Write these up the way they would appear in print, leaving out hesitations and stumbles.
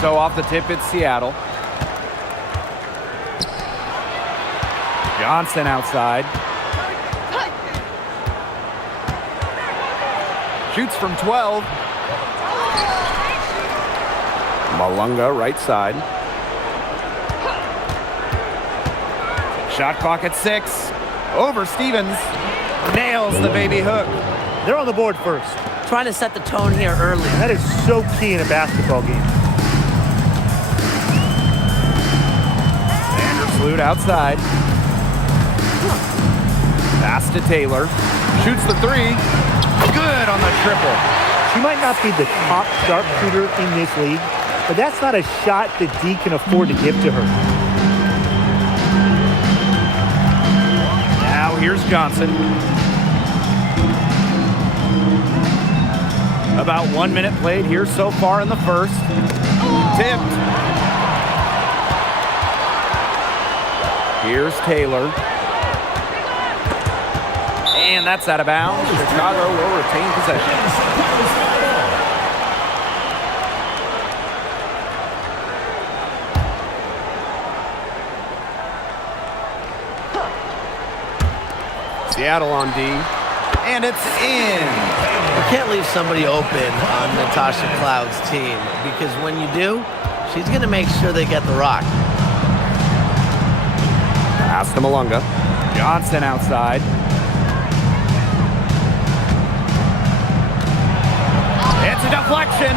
So off the tip, it's Seattle. Johnson outside. Shoots from 12. Malunga right side. Shot clock at 6. Over Stevens. Nails the baby hook. They're on the board first. Trying to set the tone here early. That is so key in a basketball game. Vandersloot outside. Pass to Taylor. Shoots the 3. Good on the triple. She might not be the top sharpshooter in this league, but that's not a shot that D can afford to give to her. Now here's Johnson. About 1 minute played here so far in the first. Tipped. Here's Taylor. And that's out of bounds. Chicago will retain possession. Seattle on D. And it's in. You can't leave somebody open on Natasha Cloud's team, because when you do, she's going to make sure they get the rock. Pass to Malunga. Johnson outside. It's a deflection.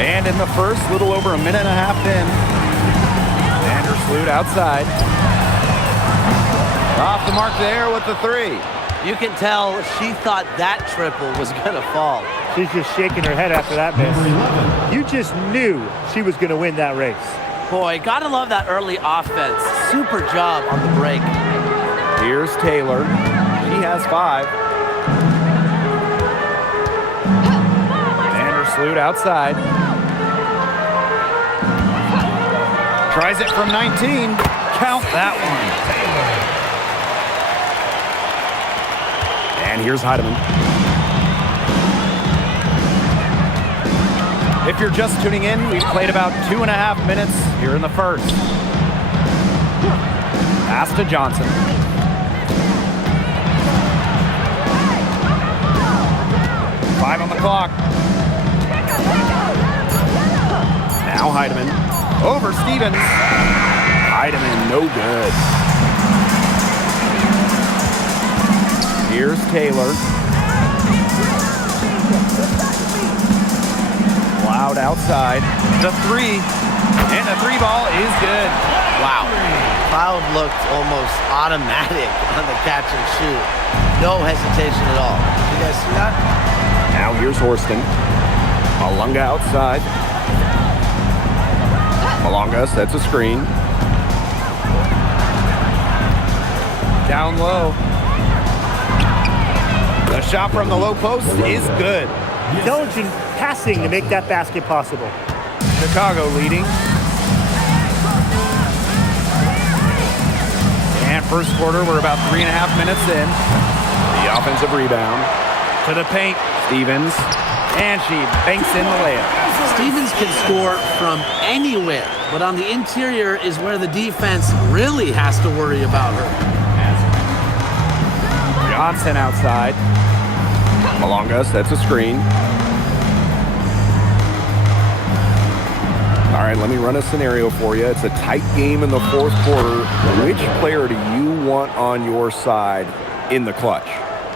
And in the first, little over a minute and a half in. Vandersloot outside. Off the mark there with the 3. You can tell she thought that triple was going to fall. She's just shaking her head after that miss. You just knew she was going to win that race. Boy, gotta love that early offense. Super job on the break. Here's Taylor. She has 5. Vandersloot outside. Tries it from 19. Count that one. And here's Heidemann. If you're just tuning in, we've played about 2.5 minutes here in the first. Pass to Johnson. Five on the clock. Now Heidemann. Over Stevens. Heidemann, no good. Here's Taylor. Cloud outside. The 3. And the 3 ball is good. Wow. Cloud looked almost automatic on the catch and shoot. No hesitation at all. Did you guys see that? Now here's Horston. Malunga outside. Malunga sets a screen. Down low. The shot from the low post is good. Intelligent passing to make that basket possible. Chicago leading. And first quarter, we're about 3.5 minutes in. The offensive rebound. To the paint, Stevens. And she banks in the layup. Stevens can score from anywhere, but on the interior is where the defense really has to worry about her. Johnson outside. Malunga sets a screen. All right, let me run a scenario for you. It's a tight game in the fourth quarter. Which player do you want on your side in the clutch?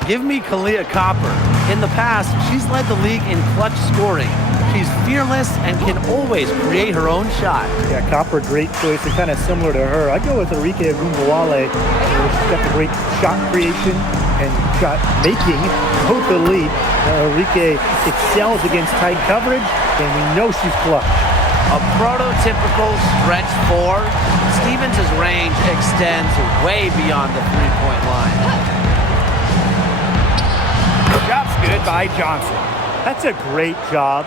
Give me Kalia Copper. In the past, she's led the league in clutch scoring. She's fearless and can always create her own shot. Yeah, Copper, great choice. It's kind of similar to her. I'd go with Enrique Agumbawale. She's got the great shot creation and shot making, both elite. Enrique excels against tight coverage, and we know she's clutch. A prototypical stretch 4. Stevens' range extends way beyond the three-point line. Shot's good by Johnson. That's a great job,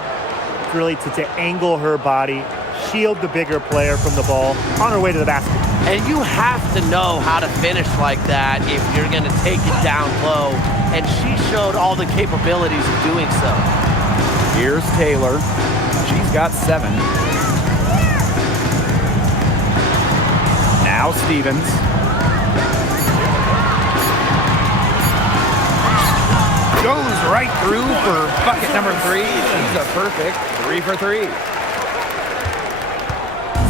really, to angle her body, shield the bigger player from the ball on her way to the basket. And you have to know how to finish like that if you're going to take it down low. And she showed all the capabilities of doing so. Here's Taylor. She's got 7. Now Stevens. Goes right through for bucket number 3. She's a perfect 3 for 3.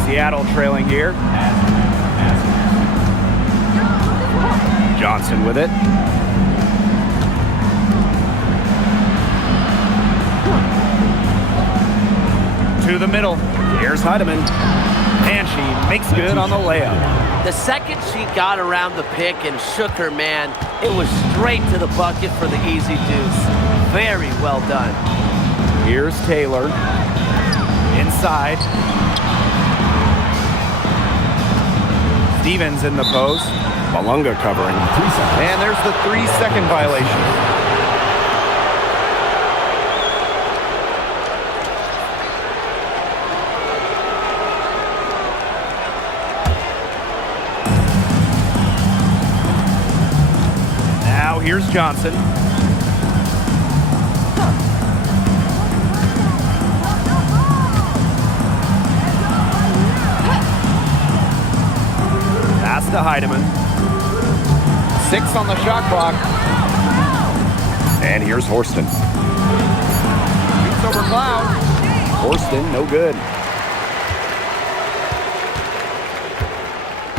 Seattle trailing here. Johnson with it. To the middle. Here's Heidemann. And she makes good on the layup. The second she got around the pick and shook her man, it was straight to the bucket for the easy deuce. Very well done. Here's Taylor. Inside. Stevens in the post. Malunga covering. And there's the 3-second violation. Here's Johnson. Pass to Heidemann. 6 on the shot clock. And here's Horston. Shoots over Cloud. Horston, no good.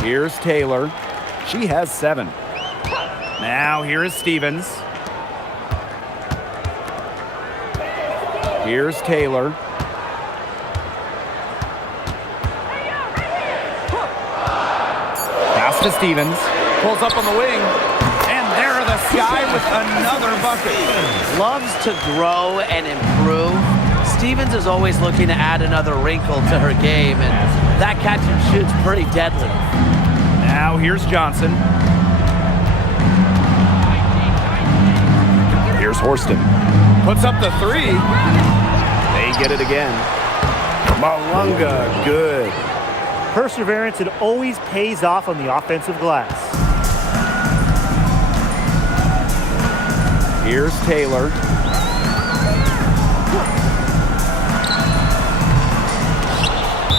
Here's Taylor. She has 7. Now here is Stevens. Here's Taylor. Pass to Stevens. Pulls up on the wing. And there are the Sky with another bucket. Loves to grow and improve. Stevens is always looking to add another wrinkle to her game, and that catch and shoot's pretty deadly. Now here's Johnson. Here's Horston. Puts up the 3. They get it again. Malunga, good. Perseverance, it always pays off on the offensive glass. Here's Taylor.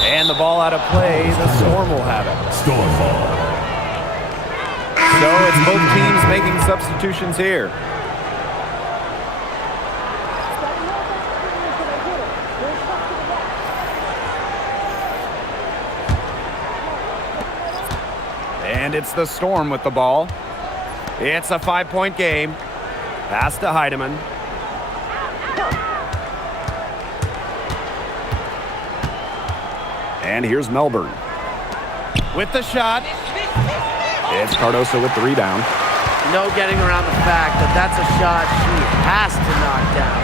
And the ball out of play. The Storm will have it. Storm ball. So it's both teams making substitutions here. And it's the Storm with the ball. It's a 5-point game. Pass to Heidemann. And here's Melbourne. With the shot. It's Cardoso with the rebound. No getting around the fact that that's a shot she has to knock down.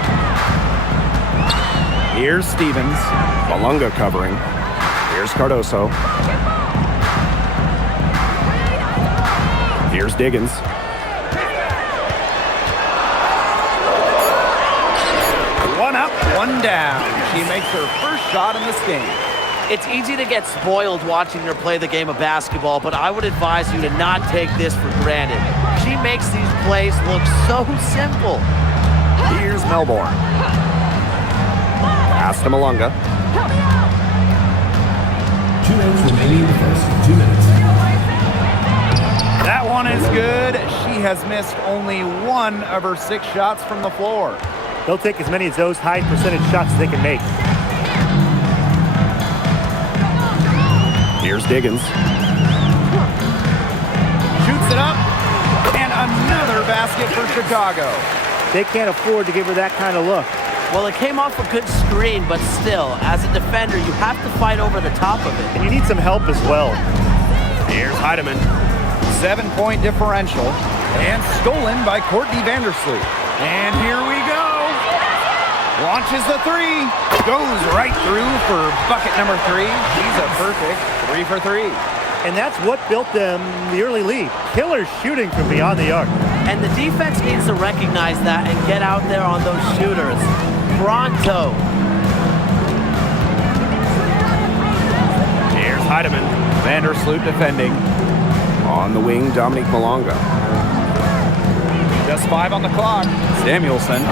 Here's Stevens. Malunga covering. Here's Cardoso. Here's Diggins. One up, one down. She makes her first shot in this game. It's easy to get spoiled watching her play the game of basketball, but I would advise you to not take this for granted. She makes these plays look so simple. Here's Melbourne. Pass to Malunga. 2 minutes remaining in the first. 2 minutes. That one is good. She has missed only 1 of her 6 shots from the floor. They'll take as many of those high percentage shots as they can make. Here's Diggins. Shoots it up. And another basket for Chicago. They can't afford to give her that kind of look. Well, it came off a good screen, but still, as a defender, you have to fight over the top of it. And you need some help as well. Here's Heidemann. 7-point differential. And stolen by Courtney Vandersloot. And here we go. Launches the 3. Goes right through for bucket number 3. She's a perfect 3 for 3. And that's what built them the early lead. Killer shooting from beyond the arc. And the defense needs to recognize that and get out there on those shooters. Pronto. Here's Heidemann. Vandersloot defending. On the wing, Dominique Malunga. Just 5 on the clock. Samuelson.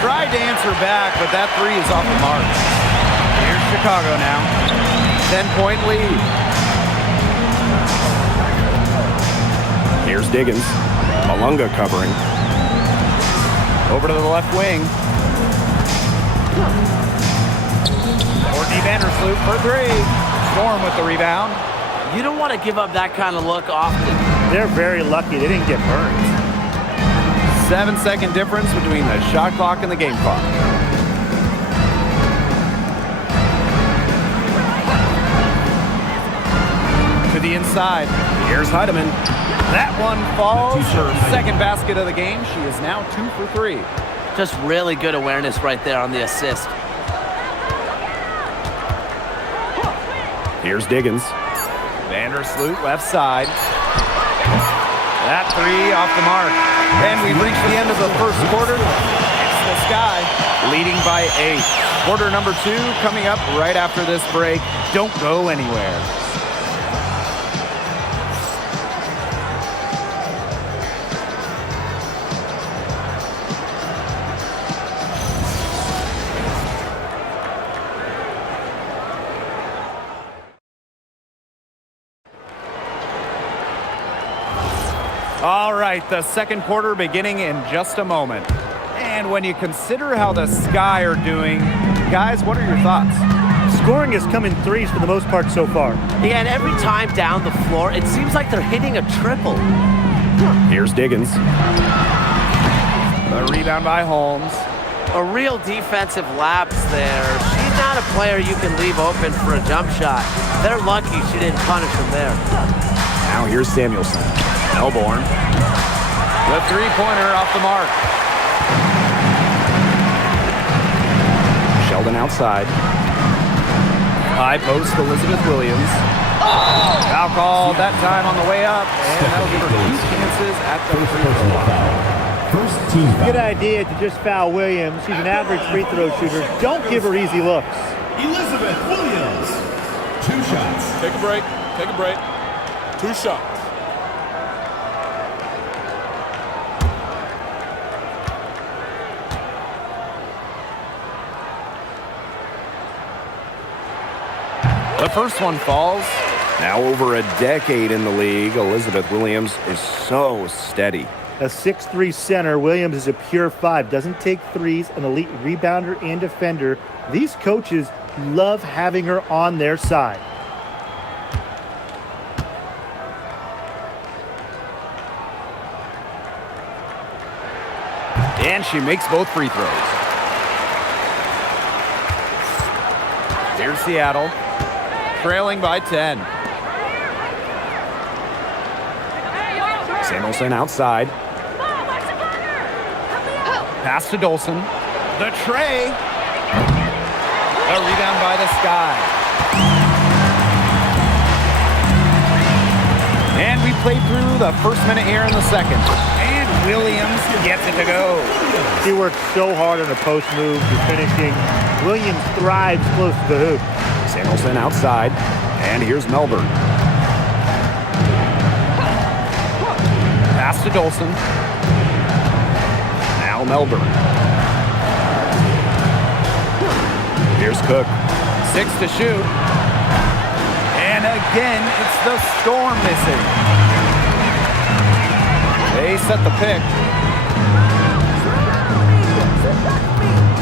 Tried to answer back, but that three is off the mark. Here's Chicago now. 10-point lead. Here's Diggins. Malunga covering. Over to the left wing. Courtney Vandersloot for three. Storm with the rebound. You don't want to give up that kind of look often. They're very lucky they didn't get burned. 7-second difference between the shot clock and the game clock. To the inside. Here's Heidemann. That one falls. Her second basket of the game. She is now 2 for 3. Just really good awareness right there on the assist. Here's Diggins. Vandersloot left side. That three off the mark. And we've reached the end of the first quarter. It's the Sky leading by 8. Quarter number 2 coming up right after this break. Don't go anywhere. All right, the second quarter beginning in just a moment. And when you consider how the Sky are doing, guys, what are your thoughts? Scoring has come in threes for the most part so far. Yeah, and every time down the floor, it seems like they're hitting a triple. Here's Diggins. The rebound by Holmes. A real defensive lapse there. She's not a player you can leave open for a jump shot. They're lucky she didn't punish them there. Now here's Samuelson. Melbourne. The three-pointer off the mark. Sheldon outside. High post, Elizabeth Williams. Foul called that time on the way up, and that'll give her 2 chances at the free throw line. First team foul. Good idea to just foul Williams. She's an average free throw shooter. Don't give her easy looks. Elizabeth Williams. 2 shots. Take a break. Take a break. 2 shots. The first one falls. Now over a decade in the league, Elizabeth Williams is so steady. A 6'3 center, Williams is a pure 5. Doesn't take threes, an elite rebounder and defender. These coaches love having her on their side. And she makes both free throws. Here's Seattle, trailing by 10. Samuelson outside. Pass to Dolson. The tray. A rebound by the Sky. And we played through the first minute here in the second. And Williams gets it to go. She works so hard on the post move to finishing. Williams thrives close to the hoop. Samuelson outside. And here's Melbourne. Pass to Dolson. Now Melbourne. Here's Cook. 6 to shoot. And again, it's the Storm missing. They set the pick.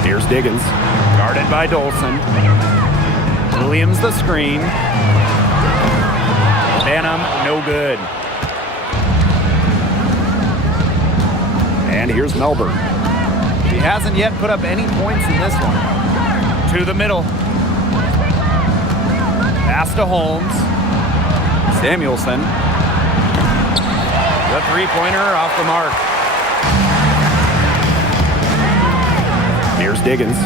Here's Diggins. Guarded by Dolson. Williams the screen. Banham, no good. And here's Melbourne. He hasn't yet put up any points in this one. To the middle. Pass to Holmes. Samuelson. The three-pointer off the mark. Here's Diggins.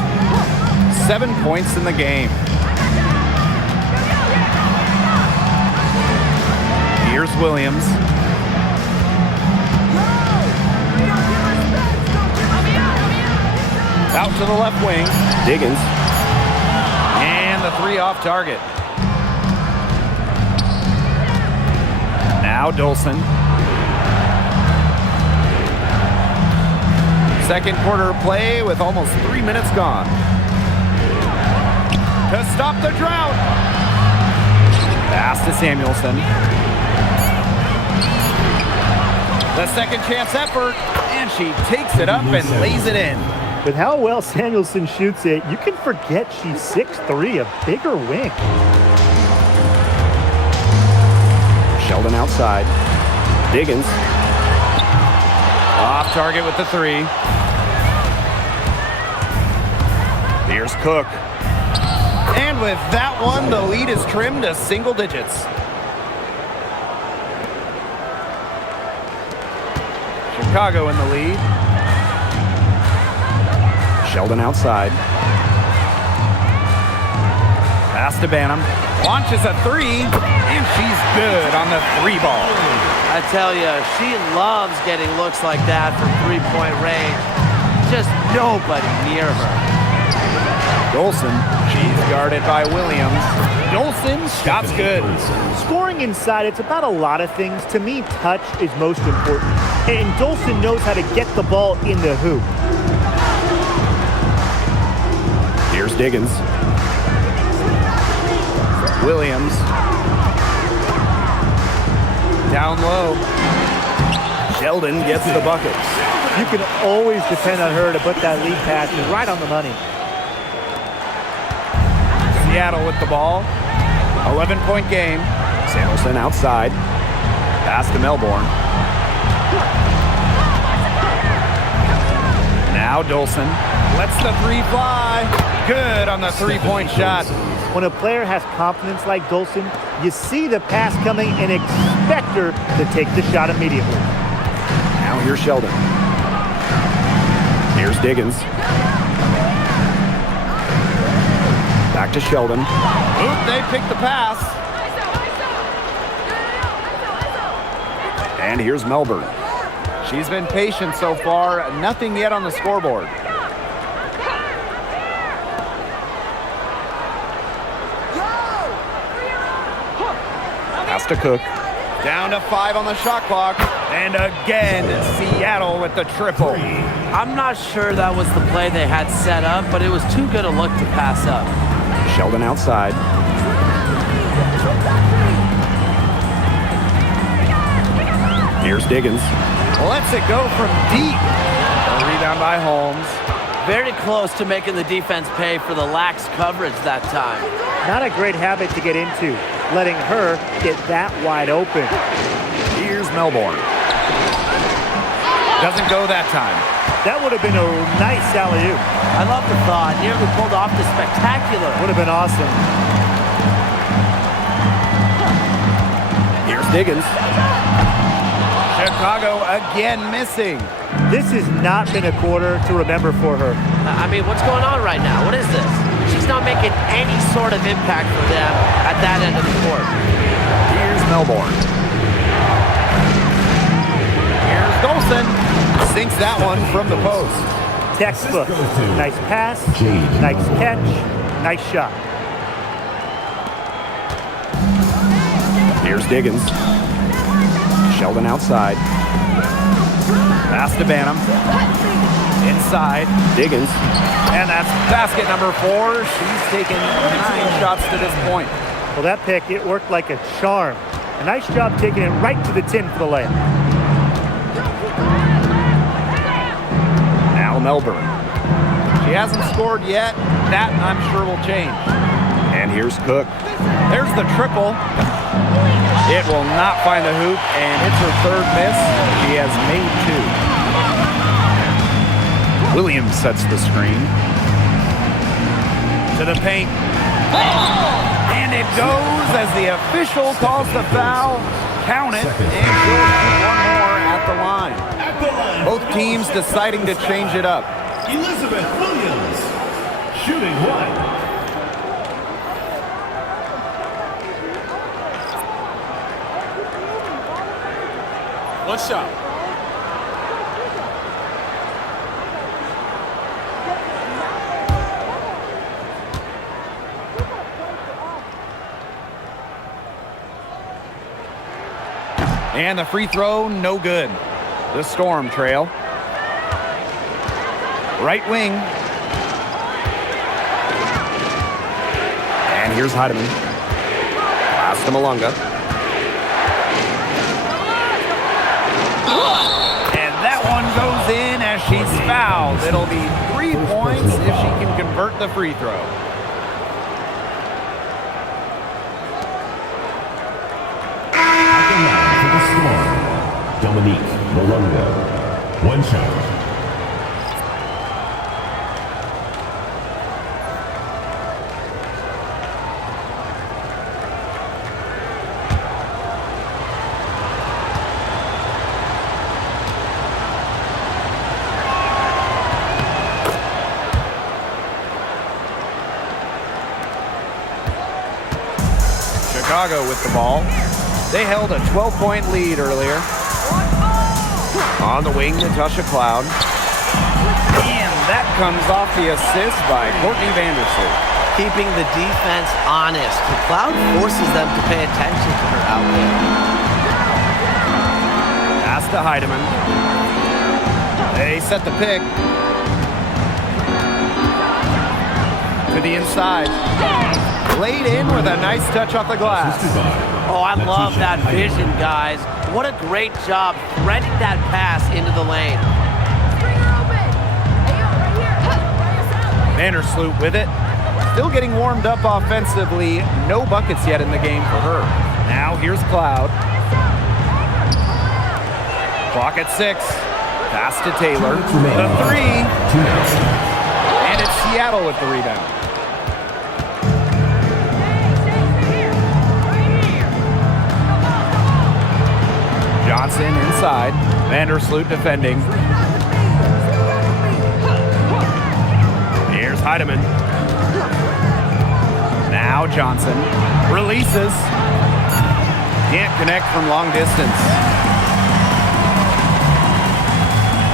7 points in the game. Here's Williams. Out to the left wing. Diggins. And the three off target. Now Dolson. Second quarter play with almost 3 minutes gone. To stop the drought. Pass to Samuelson. The second chance effort, and she takes it up and lays it in. With how well Samuelson shoots it, you can forget she's 6'3", a bigger wing. Sheldon outside. Diggins. Off target with the three. Here's Cook. And with that one, the lead is trimmed to single digits. Chicago in the lead. Sheldon outside. Pass to Banham. Launches a three, and she's good on the three ball. I tell you, she loves getting looks like that from three-point range. Just nobody near her. Dolson, she's guarded by Williams. Dolson, shot's good. Scoring inside, it's about a lot of things. To me, touch is most important. And Dolson knows how to get the ball in the hoop. Here's Diggins. Williams. Down low. Sheldon gets the bucket. You can always depend on her to put that lead pass right on the money. Seattle with the ball. 11-point game. Samuelson outside. Pass to Melbourne. Now Dolson lets the three fly. Good on the three-point shot. When a player has confidence like Dolson, you see the pass coming and expect her to take the shot immediately. Now here's Sheldon. Here's Diggins. Back to Sheldon. Oop, they pick the pass. And here's Melbourne. She's been patient so far. Nothing yet on the scoreboard. Pass to Cook. Down to 5 on the shot clock. And again, Seattle with the triple. I'm not sure that was the play they had set up, but it was too good a look to pass up. Sheldon outside. Here's Diggins. Lets it go from deep. A rebound by Holmes. Very close to making the defense pay for the lax coverage that time. Not a great habit to get into, letting her get that wide open. Here's Melbourne. Doesn't go that time. That would have been a nice alley-oop. I love the thought. Nearly pulled off the spectacular. Would have been awesome. Here's Diggins. Chicago again missing. This has not been a quarter to remember for her. I mean, what's going on right now? What is this? She's not making any sort of impact for them at that end of the court. Here's Melbourne. Here's Dolson. Sinks that one from the post. Textbook. Nice pass, nice catch, nice shot. Here's Diggins. Sheldon outside. Pass to Banham. Inside. Diggins. And that's basket number 4. She's taken 9 shots to this point. Well, that pick, it worked like a charm. A nice job taking it right to the tin for the layup. Now Melbourne. She hasn't scored yet. That, I'm sure, will change. And here's Cook. There's the triple. It will not find the hoop, and it's her third miss. She has made 2. Williams sets the screen. To the paint. And it goes as the official calls the foul. Count it, and she'll shoot one more at the line. Both teams deciding to change it up. Elizabeth Williams, shooting 1. One shot. And the free throw, no good. The Storm trail. Right wing. And here's Heidemann. Pass to Malunga. And that one goes in as she's fouled. It'll be 3 points if she can convert the free throw. For the score, Dominique Malunga. 1 shot. Chicago with the ball. They held a 12-point lead earlier. On the wing, Natasha Cloud. And that comes off the assist by Courtney Vandersloot. Keeping the defense honest. The Cloud forces them to pay attention to her out there. Pass to Heidemann. They set the pick. To the inside. Laid in with a nice touch off the glass. Oh, I love that vision, guys. What a great job threading that pass into the lane. Vandersloot with it. Still getting warmed up offensively. No buckets yet in the game for her. Now here's Cloud. Clock at 6. Pass to Taylor. The 3. And it's Seattle with the rebound. Johnson inside. Vandersloot defending. Here's Heidemann. Now Johnson releases. Can't connect from long distance.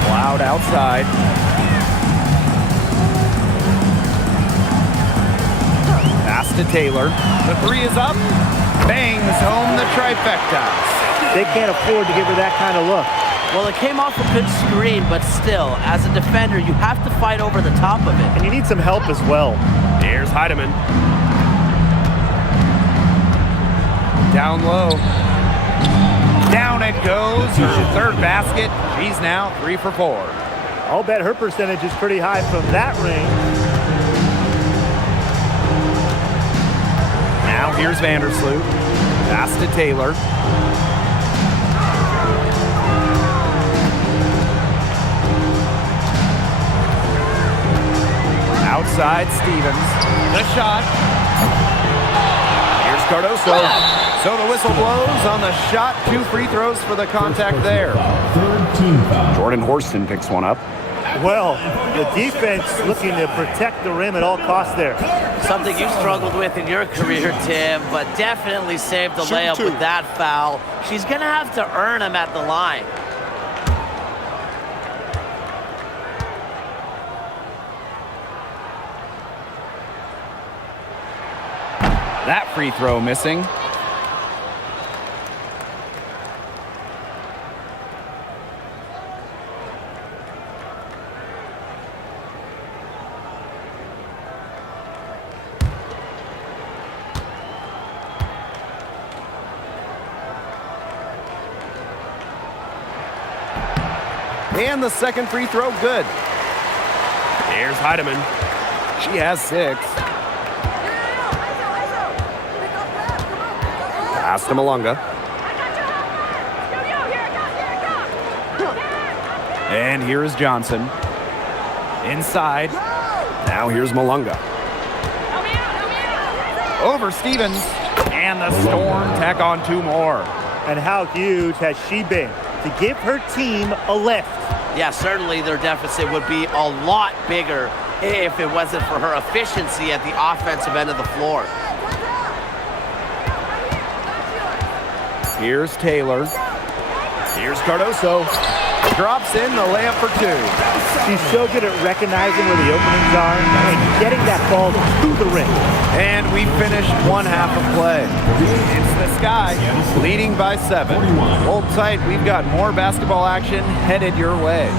Cloud outside. Pass to Taylor. The 3 is up. Bangs home the trifecta. They can't afford to give her that kind of look. Well, it came off a good screen, but still, as a defender, you have to fight over the top of it. And you need some help as well. Here's Heidemann. Down low. Down it goes. Her third basket. She's now 3 for 4. I'll bet her percentage is pretty high from that range. Now here's Vandersloot. Pass to Taylor. Outside Stevens. The shot. Here's Cardoso. So the whistle blows on the shot. 2 free throws for the contact there. Third team foul. Jordan Horston picks one up. Well, the defense looking to protect the rim at all costs there. Something you struggled with in your career, Tim, but definitely saved the layup with that foul. She's going to have to earn him at the line. That free throw missing. And the second free throw good. Here's Heidemann. She has 6. Pass to Malunga. And here is Johnson. Inside. Now here's Malunga. Over Stevens. And the Storm tack on 2 more. And how huge has she been to give her team a lift? Yeah, certainly their deficit would be a lot bigger if it wasn't for her efficiency at the offensive end of the floor. Here's Taylor. Here's Cardoso. Drops in the layup for 2. She's so good at recognizing where the openings are and getting that ball to the rim. And we finished 1 half of play. It's the Sky leading by 7. Hold tight. We've got more basketball action headed your way.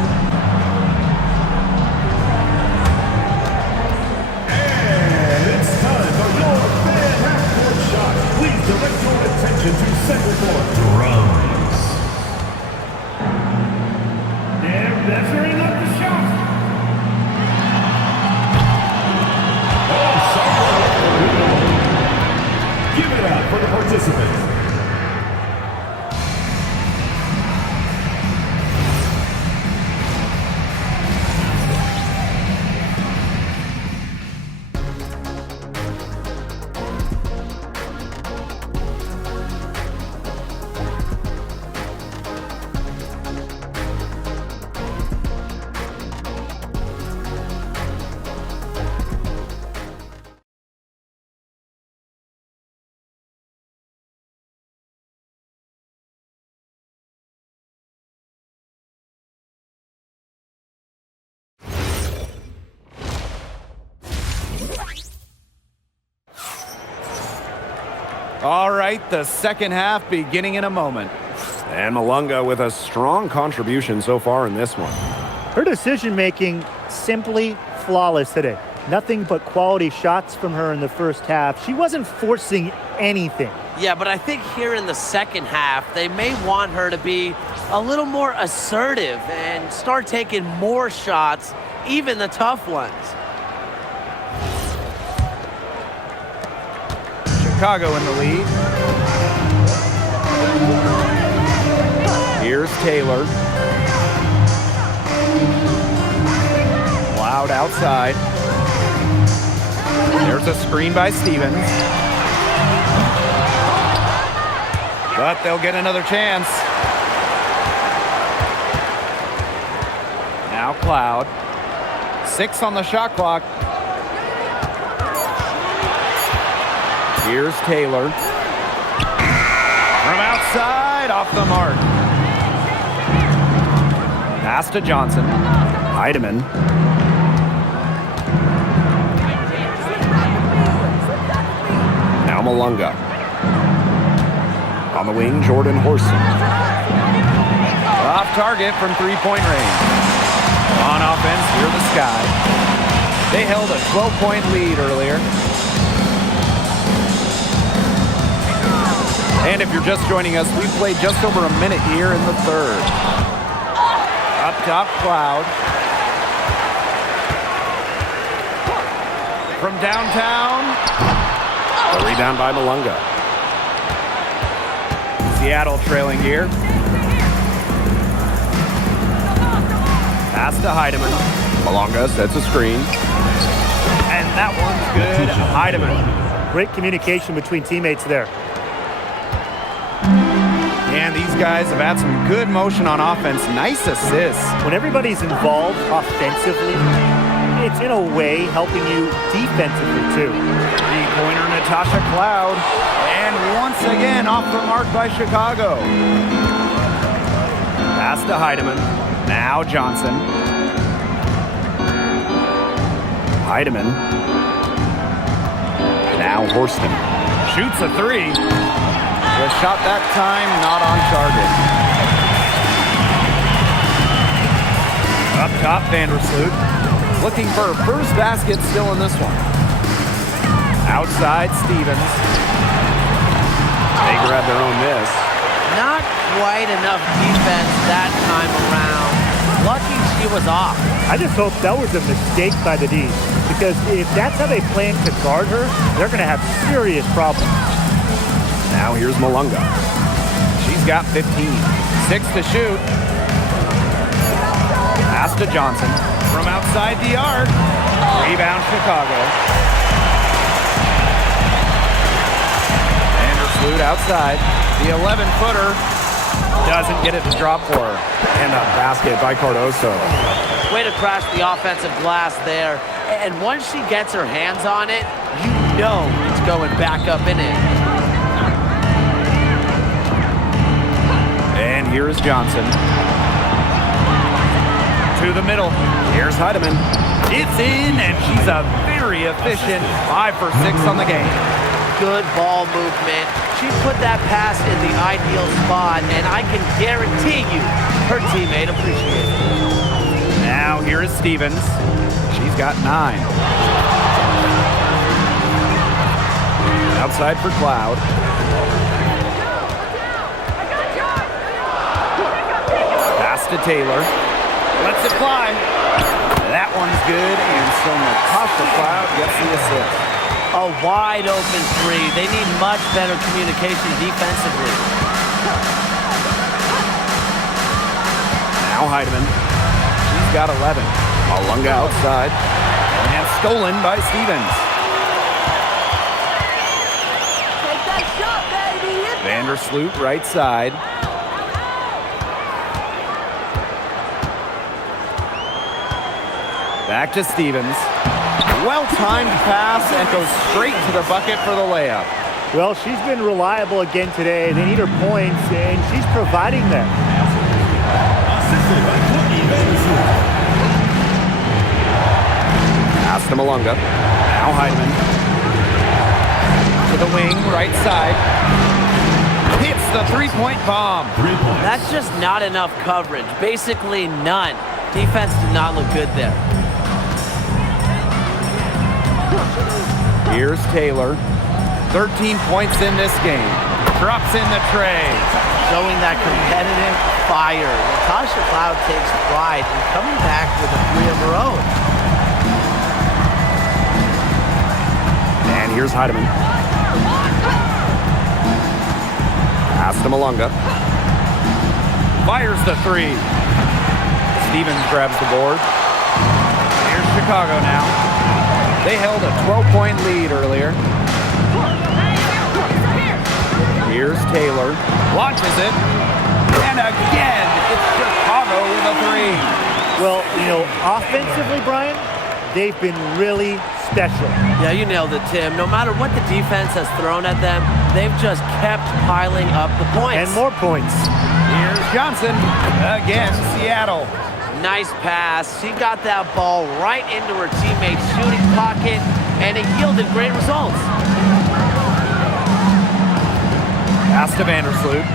All right, the second half beginning in a moment. And Malunga with a strong contribution so far in this one. Her decision-making simply flawless today. Nothing but quality shots from her in the first half. She wasn't forcing anything. Yeah, but I think here in the second half, they may want her to be a little more assertive and start taking more shots, even the tough ones. Chicago in the lead. Here's Taylor. Loud outside. There's a screen by Stevens. But they'll get another chance. Now Cloud. 6 on the shot clock. Here's Taylor. From outside, off the mark. Pass to Johnson. Heidemann. Now Malunga. On the wing, Jordan Horson. Off target from three-point range. On offense, here the Sky. They held a 12-point lead earlier. And if you're just joining us, we've played just over a minute here in the third. Up top, Cloud. From downtown. A rebound by Malunga. Seattle trailing here. Pass to Heidemann. Malunga sets a screen. And that one's good. Heidemann. Great communication between teammates there. And these guys have had some good motion on offense. Nice assists. When everybody's involved offensively, it's in a way helping you defensively too. Three-pointer Natasha Cloud. And once again off the mark by Chicago. Pass to Heidemann. Now Johnson. Heidemann. Now Horston. Shoots a three. The shot that time not on target. Up top, Vandersloot. Looking for her first basket still in this one. Outside, Stevens. They grab their own miss. Not quite enough defense that time around. Lucky she was off. I just hope that was a mistake by the D's, because if that's how they plan to guard her, they're going to have serious problems. Now here's Malunga. She's got 15. 6 to shoot. Pass to Johnson. From outside the arc. Rebound Chicago. Vandersloot outside. The 11-footer doesn't get it to drop for her. And a basket by Cardoso. Way to crash the offensive glass there. And once she gets her hands on it, you know it's going back up in it. And here's Johnson. To the middle. Here's Heidemann. It's in, and she's a very efficient 5 for 6 on the game. Good ball movement. She put that pass in the ideal spot, and I can guarantee you her teammate appreciates it. Now here is Stevens. She's got 9. Outside for Cloud. Pass to Taylor. Lets it fly. That one's good, and so Natasha Cloud gets the assist. A wide open three. They need much better communication defensively. Now Heidemann. She's got 11. Malunga outside. And stolen by Stevens. Take that shot, baby! Vandersloot right side. Back to Stevens. Well-timed pass and goes straight to the bucket for the layup. Well, she's been reliable again today. They need her points, and she's providing them. Pass to Malunga. Now Heidemann. To the wing, right side. Hits the three-point bomb. 3 points. That's just not enough coverage. Basically none. Defense did not look good there. Here's Taylor. 13 points in this game. Drops in the tray. Showing that competitive fire. Natasha Cloud takes pride in coming back with a three of her own. And here's Heidemann. Pass to Malunga. Fires the three. Stevens grabs the board. Here's Chicago now. They held a 12-point lead earlier. Here's Taylor. Launches it. And again, it's Chicago with a three. Well, you know, offensively, Brian, they've been really special. Yeah, you nailed it, Tim. No matter what the defense has thrown at them, they've just kept piling up the points. And more points. Here's Johnson. Again, Seattle. Nice pass. She got that ball right into her teammate's shooting pocket, and it yielded great results. Pass to Vandersloot.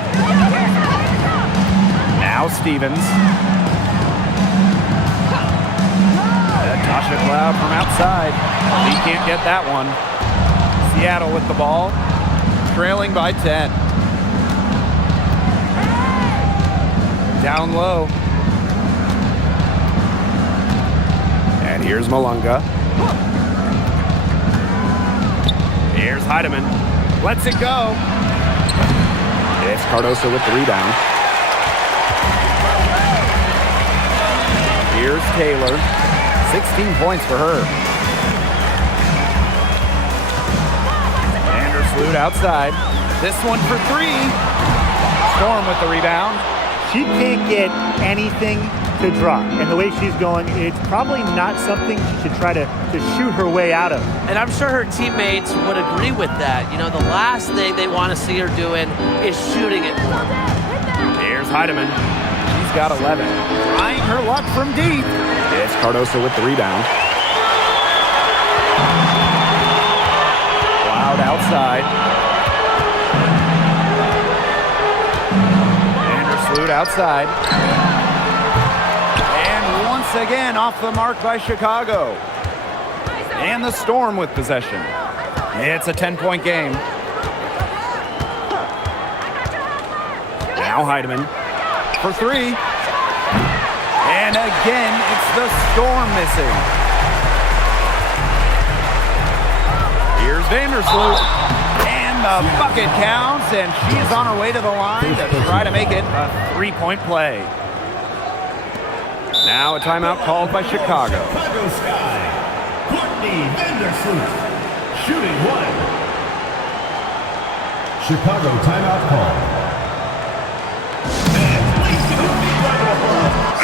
Now Stevens. Natasha Cloud from outside. He can't get that one. Seattle with the ball. Trailing by 10. Down low. And here's Malunga. Here's Heidemann. Lets it go. It's Cardoso with the rebound. Here's Taylor. 16 points for her. Vandersloot outside. This one for three. Storm with the rebound. She can't get anything to drop. And the way she's going, it's probably not something she should try to shoot her way out of. And I'm sure her teammates would agree with that. You know, the last thing they want to see her doing is shooting it more. Here's Heidemann. She's got 11. Trying her luck from deep. It's Cardoso with the rebound. Cloud outside. Vandersloot outside. And once again off the mark by Chicago. And the Storm with possession. It's a 10-point game. Now Heidemann for three. And again, it's the Storm missing. Here's Vandersloot. And the bucket counts, and she is on her way to the line to try to make it a three-point play. Now a timeout called by Chicago. Chicago Sky. Courtney Vandersloot. Shooting one. Chicago timeout call.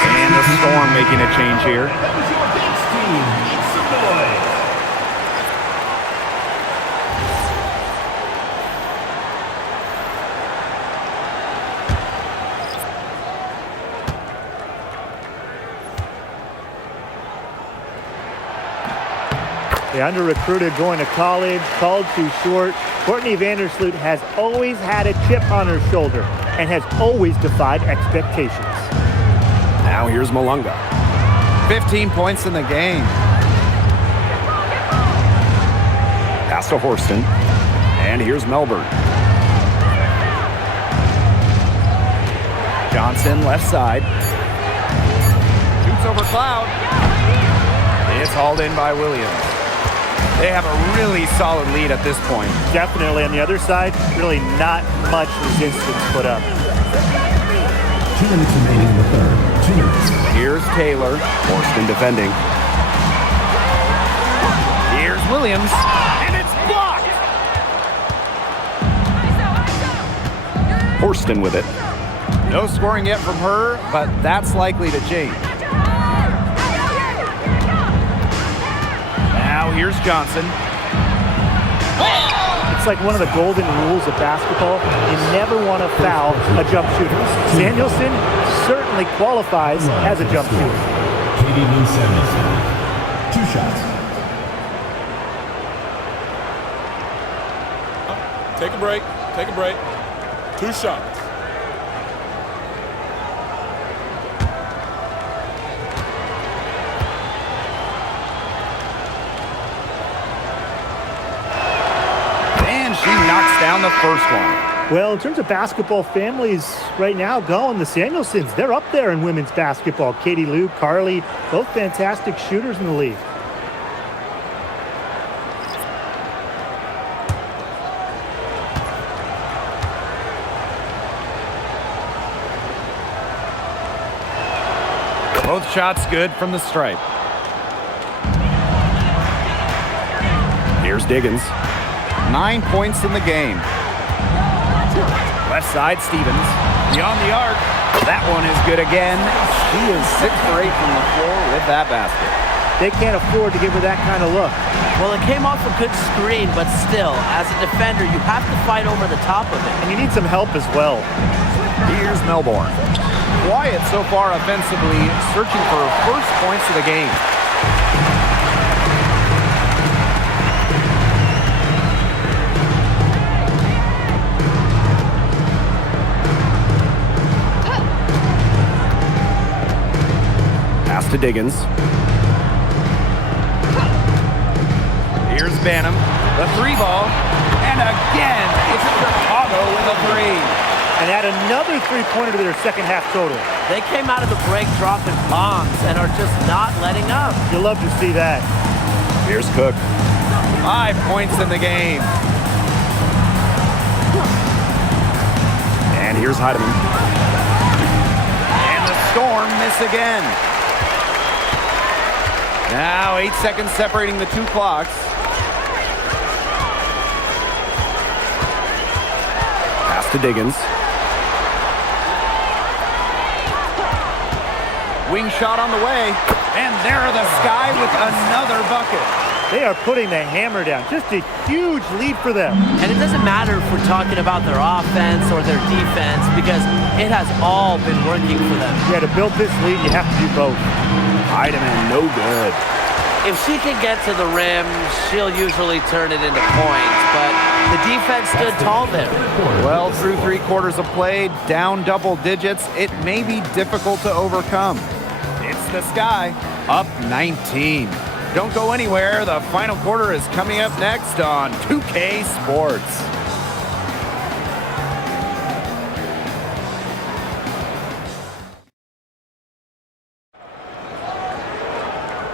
And the Storm making a change here. That was your bench team. Make some noise. The under-recruited going to college, called too short. Courtney Vandersloot has always had a chip on her shoulder and has always defied expectations. Now here's Malunga. 15 points in the game. Pass to Horston. And here's Melbourne. Johnson left side. Shoots over Cloud. It's hauled in by Williams. They have a really solid lead at this point. Definitely on the other side, really not much resistance put up. 2 minutes remaining in the third. 2 minutes. Here's Taylor. Horston defending. Here's Williams. And it's blocked! Horston with it. No scoring yet from her, but that's likely to change. Now here's Johnson. It's like one of the golden rules of basketball. You never want to foul a jump shooter. Samuelson certainly qualifies as a jump shooter. Katie Lou Samuelson. 2 shots. Take a break. Take a break. 2 shots. And she knocks down the first one. Well, in terms of basketball families right now going, the Samuelsons, they're up there in women's basketball. Katie Lou, Carly, both fantastic shooters in the league. Both shots good from the stripe. Here's Diggins. 9 points in the game. Left side, Stevens. Beyond the arc. That one is good again. She is 6 for 8 from the floor with that basket. They can't afford to give her that kind of look. Well, it came off a good screen, but still, as a defender, you have to fight over the top of it. And you need some help as well. Here's Melbourne. Quiet so far offensively, searching for first points of the game. Pass to Diggins. Here's Banham, the 3 ball, and again, it's Chicago with a 3. And add another three-pointer to their second half total. They came out of the break dropping bombs and are just not letting up. You'll love to see that. Here's Cook. 5 points in the game. And here's Heidemann. And the Storm miss again. Now 8 seconds separating the 2 clocks. Pass to Diggins. Wing shot on the way. And there are the Sky with another bucket. They are putting the hammer down. Just a huge lead for them. And it doesn't matter if we're talking about their offense or their defense because it has all been working for them. Yeah, to build this lead, you have to do both. Heidemann, no good. If she can get to the rim, she'll usually turn it into points, but the defense stood tall there. Well, through 3 quarters of play, down double digits, it may be difficult to overcome. It's the Sky, up 19. Don't go anywhere. The final quarter is coming up next on 2K Sports.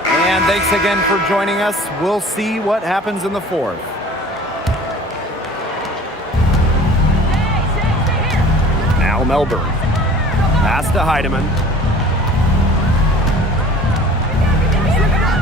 And thanks again for joining us. We'll see what happens in the 4th. Now Melbourne. Pass to Heidemann.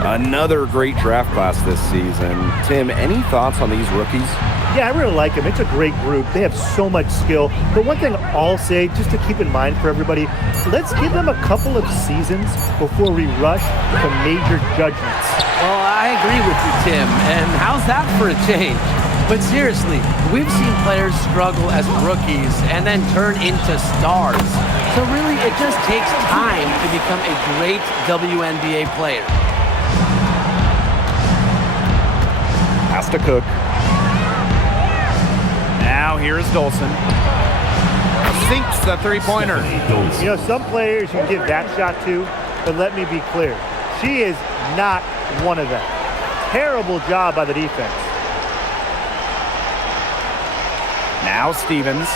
Another great draft class this season. Tim, any thoughts on these rookies? Yeah, I really like them. It's a great group. They have so much skill. But one thing I'll say, just to keep in mind for everybody, let's give them a couple of seasons before we rush to major judgments. Well, I agree with you, Tim, and how's that for a change? But seriously, we've seen players struggle as rookies and then turn into stars. So really, it just takes time to become a great WNBA player. Pass to Cook. Now here's Dolson. Sinks the 3-pointer. You know, some players you give that shot to, but let me be clear. She is not one of them. Terrible job by the defense. Now Stevens.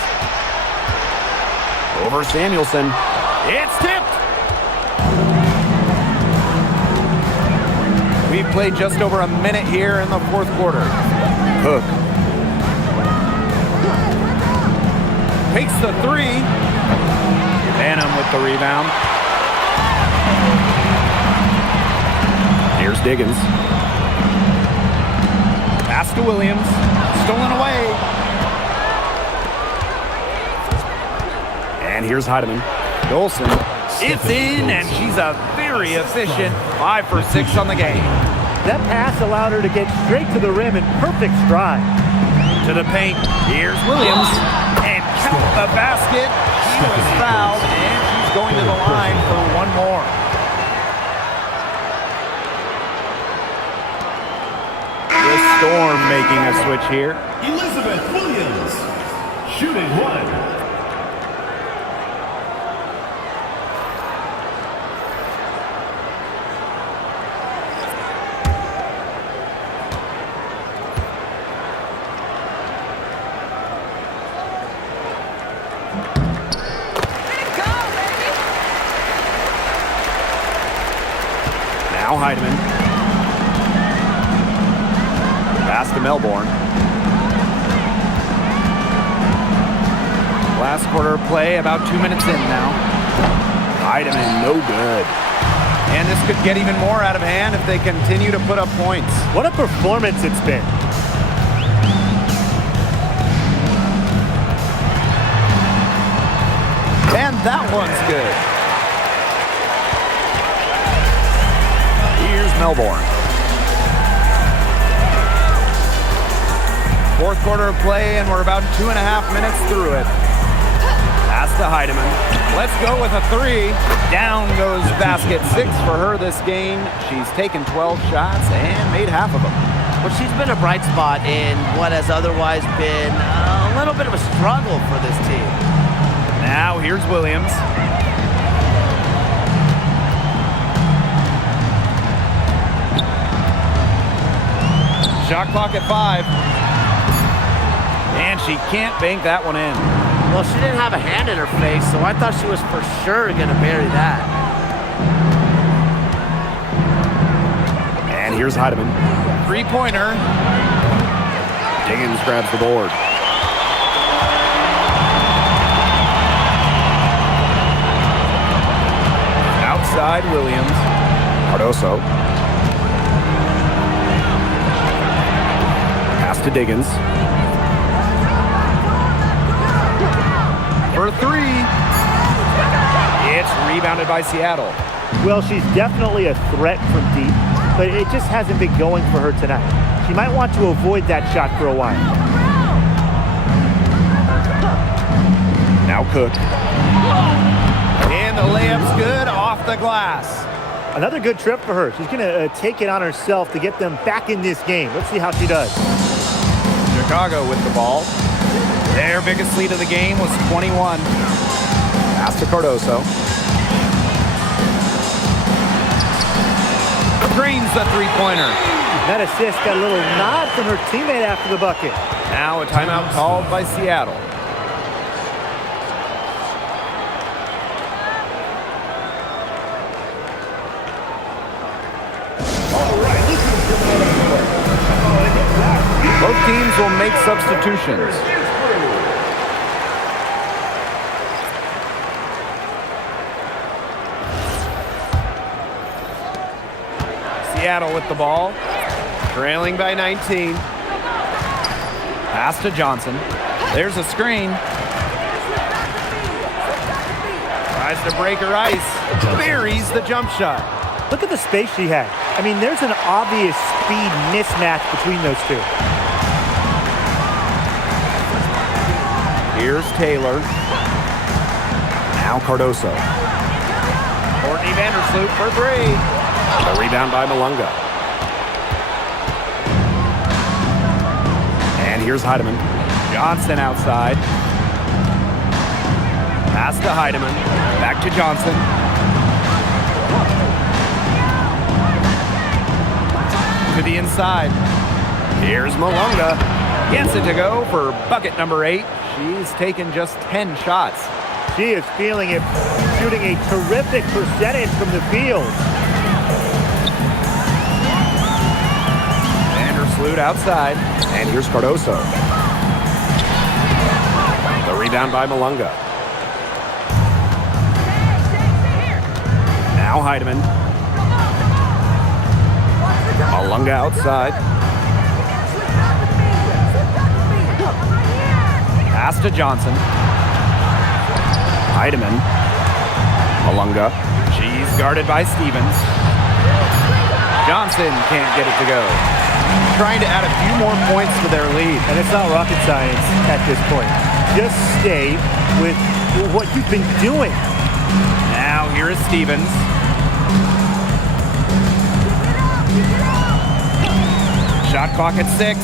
Over Samuelson. It's tipped. We've played just over a minute here in the 4th quarter. Cook. Takes the 3. Banham with the rebound. Here's Diggins. Pass to Williams. Stolen away. And here's Heidemann. Dolson. It's in, and she's a very efficient 5 for 6 on the game. That pass allowed her to get straight to the rim in perfect stride. To the paint. Here's Williams. And count the basket. She was fouled, and she's going to the line for one more. The Storm we're making a switch here. Elizabeth Williams, shooting 1. Now Heidemann. Pass to Melbourne. Last quarter of play, about 2 minutes in now. Heidemann, no good. And this could get even more out of hand if they continue to put up points. What a performance it's been. And that one's good. Here's Melbourne. Fourth quarter of play, and we're about 2.5 minutes through it. Pass to Heidemann. Let's go with a 3. Down goes basket 6 for her this game. She's taken 12 shots and made half of them. Well, she's been a bright spot in what has otherwise been a little bit of a struggle for this team. Now here's Williams. Shot clock at 5. And she can't bank that one in. Well, she didn't have a hand in her face, so I thought she was for sure going to bury that. And here's Heidemann. Three-pointer. Diggins grabs the board. Outside Williams. Cardoso. Pass to Diggins. For 3. It's rebounded by Seattle. Well, she's definitely a threat from deep, but it just hasn't been going for her tonight. She might want to avoid that shot for a while. Now Cook. And the layup's good off the glass. Another good trip for her. She's going to take it on herself to get them back in this game. Let's see how she does. Chicago with the ball. Their biggest lead of the game was 21. Pass to Cardoso. Drains the three-pointer. That assist got a little nod from her teammate after the bucket. Now a timeout called by Seattle. Both teams will make substitutions. Seattle with the ball, trailing by 19. Pass to Johnson. There's a screen. Tries to break her ice. Buries the jump shot. Look at the space she had. I mean, there's an obvious speed mismatch between those two. Here's Taylor. Now Cardoso. Courtney Vandersloot for 3. The rebound by Malunga. And here's Heidemann. Johnson outside. Pass to Heidemann. Back to Johnson. To the inside. Here's Malunga. Gets it to go for bucket number 8. She's taken just 10 shots. She is feeling it, shooting a terrific percentage from the field. Vandersloot outside. And here's Cardoso. The rebound by Malunga. Now Heidemann. Malunga outside. Pass to Johnson. Heidemann. Malunga. She's guarded by Stevens. Johnson can't get it to go. Trying to add a few more points to their lead. And it's not rocket science at this point. Just stay with what you've been doing. Now here is Stevens. Shot clock at 6.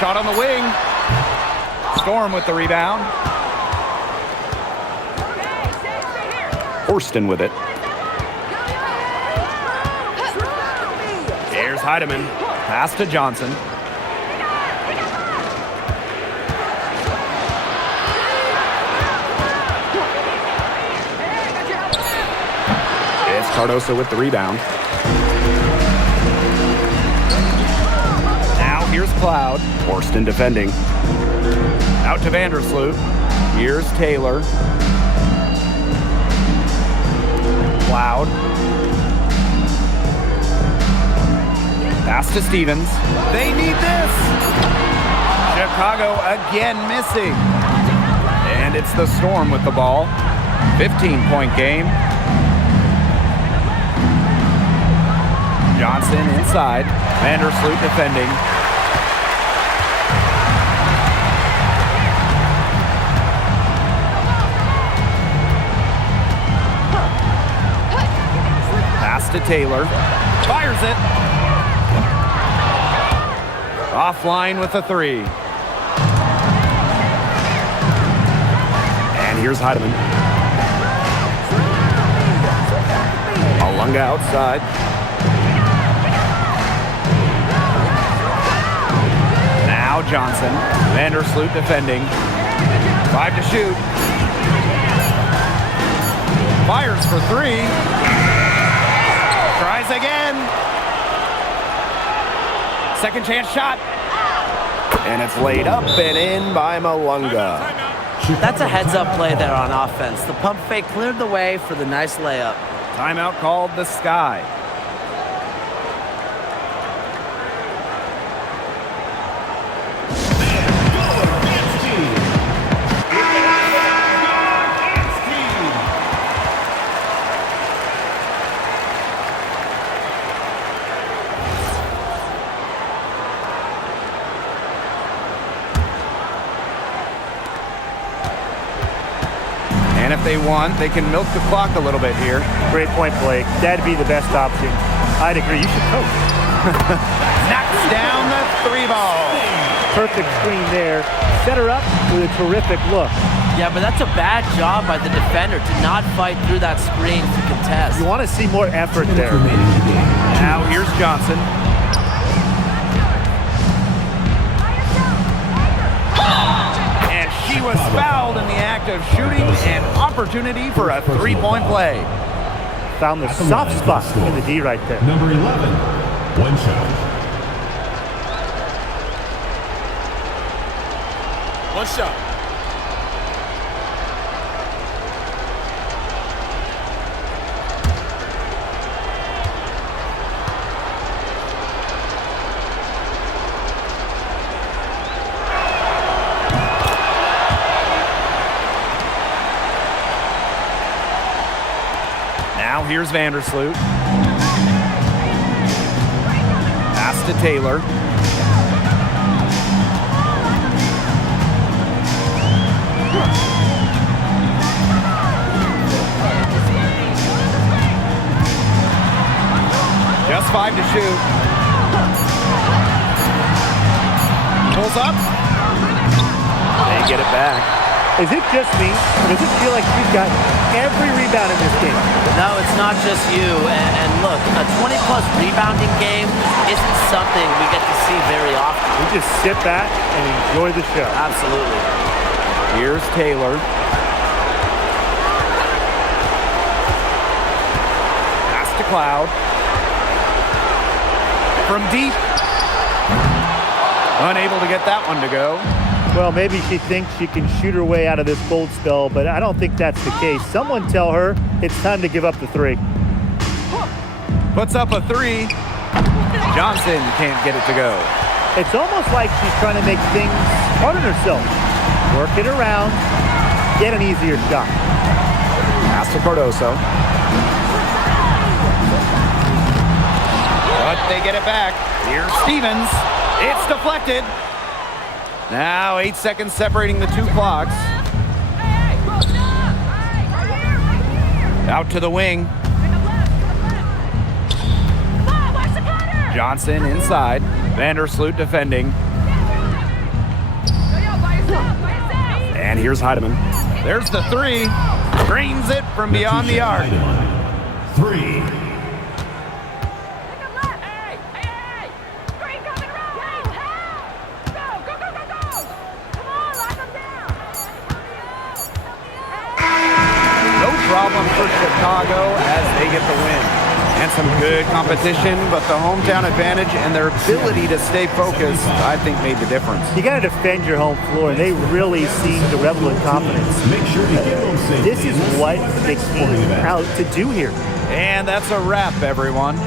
Shot on the wing. Storm with the rebound. Horston with it. Here's Heidemann. Pass to Johnson. It's Cardoso with the rebound. Now here's Cloud. Horston defending. Out to Vandersloot. Here's Taylor. Cloud. Pass to Stevens. They need this. Chicago again missing. And it's the Storm with the ball. 15-point game. Johnson inside. Vandersloot defending. Pass to Taylor. Fires it. Offline with a 3. And here's Heidemann. Malunga outside. Now Johnson. Vandersloot defending. 5 to shoot. Fires for 3. Tries again. Second chance shot. And it's laid up and in by Malunga. That's a heads-up play there on offense. The pump fake cleared the way for the nice layup. Timeout called the Sky. And if they want, they can milk the clock a little bit here. Great point, Blake. That'd be the best option. I'd agree. You should coach. Knocks down the 3 ball. Perfect screen there. Set her up with a terrific look. Yeah, but that's a bad job by the defender to not fight through that screen to contest. You want to see more effort there. Now here's Johnson. And she was fouled in the act of shooting, an opportunity for a 3-point play. Found the soft spot in the D right there. Number 11, one shot. One shot. Now here's Vandersloot. Pass to Taylor. Just 5 to shoot. Pulls up. They get it back. Is it just me, or does it feel like she's got every rebound in this game? No, it's not just you. And look, a 20-plus rebounding game isn't something we get to see very often. We just sit back and enjoy the show. Absolutely. Here's Taylor. Pass to Cloud. From deep. Unable to get that one to go. Well, maybe she thinks she can shoot her way out of this cold spell, but I don't think that's the case. Someone tell her it's time to give up the 3. Puts up a 3. Johnson can't get it to go. It's almost like she's trying to make things hard on herself. Work it around, get an easier shot. Pass to Cardoso. But they get it back. Here's Stevens. It's deflected. Now 8 seconds separating the 2 clocks. Out to the wing. Johnson inside. Vandersloot defending. And here's Heidemann. There's the three. Drains it from beyond the arc. 3. No problem for Chicago as they get the win. And some good competition, but the hometown advantage and their ability to stay focused, I think, made the difference. You got to defend your home floor, and they really seem to revel in confidence. Make sure to get home safe. This is what they came out to do here. And that's a wrap, everyone.